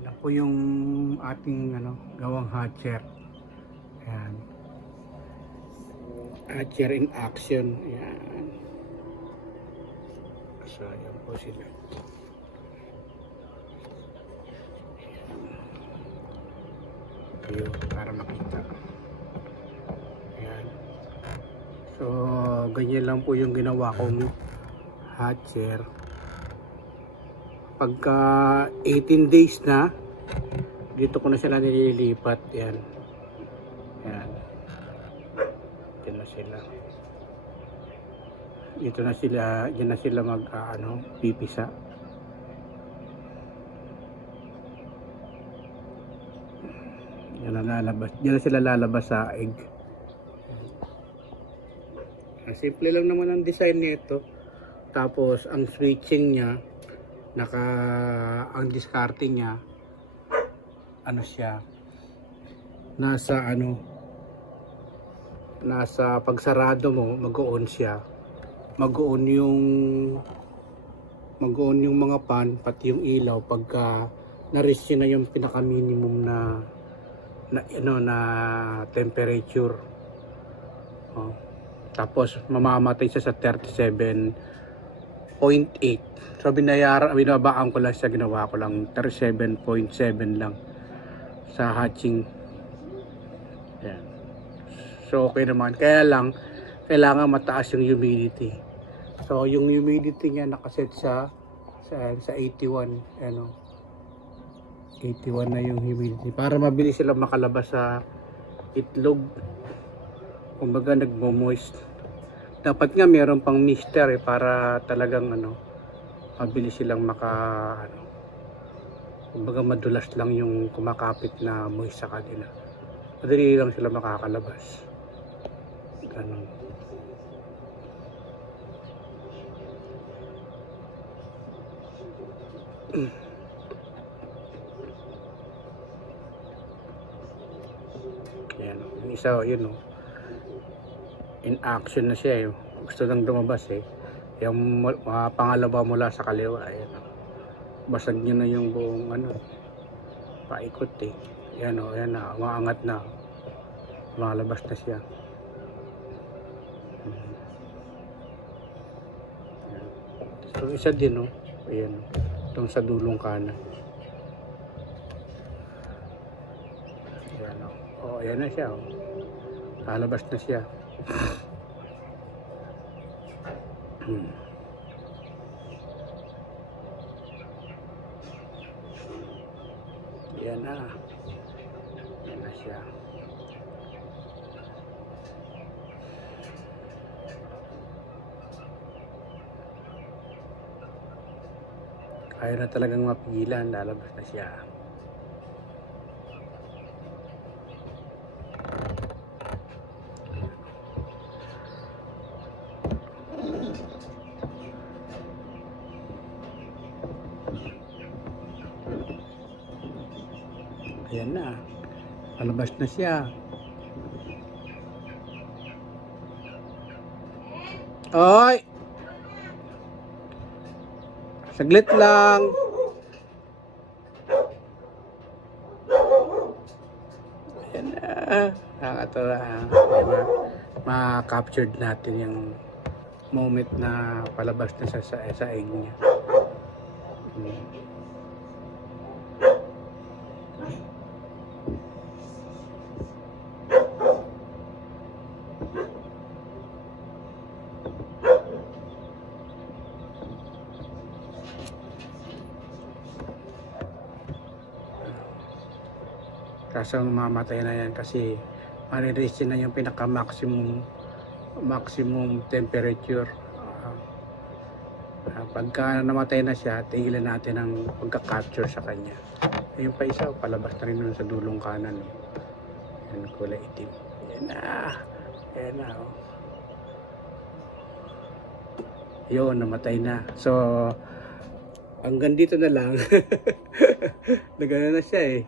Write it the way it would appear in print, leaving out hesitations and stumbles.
Yan na po yung ating gawang hatcher. Ayan. Hatcher in action. Ayan. So, yan po sila. Ayan. Para makita. Ayan. So, ganyan lang po yung ginawa kong hatcher. Pagka 18 days na, dito ko na sila nililipat. Yan. Yan. Dito na sila. Dito na sila, dyan na sila pipisa. Yan na lalabas. Dyan na sila lalabas sa egg. Simple lang naman ang design nito. Tapos ang switching niya, ang diskarte niya, siya, nasa pagsarado mo, mag-on siya. Mag-on yung mga pan, pati yung ilaw pagka na-reach na yung pinaka-minimum na temperature. Oh. Tapos mamamatay siya sa 37.8. So binabaan ko lang siya, ginawa ko lang 37.7 lang sa hatching. Yan. So okay naman. Kaya lang kailangan mataas yung humidity. So yung humidity niya nakaset sa 81, 81 na yung humidity para mabilis sila makalabas sa itlog. Kumbaga nagmo-moist. Dapat nga meron pang mister para talagang mabilis silang kumbaga madulas lang yung kumakapit na moist sa kanila. Madali lang sila makakalabas. Ganun. Ayan, yung isa yun in action na siya gusto nang lumabas yung pangalawa mula sa kaliwa. Ayan, basag niya na yung buong paikot yan yan na, umaangat na, malabas na siya. So isa din ayan, itong sa dulong kanan. Ayan ayan na siya lalabas na siya. Yan na. Yan na siya. Kaya na talagang mapigilan, lalabas na siya. Ayan na. Palabas na siya. Oy! Saglit lang. Ayan na. Nakakatawa. Diba? Ma-captured natin yung moment na palabas na siya sa egg niya. Kaso mamatay na yan kasi marireach na yung pinaka maximum temperature. Pagka namatay na siya, tigilan natin ang pagka-capture sa kanya. Ayun pa isa, palabas na rin nun sa dulong kanan. Yan, kulay itim. Yan na. Yan na. Yun, namatay na. So hanggang dito na lang. Nagana na siya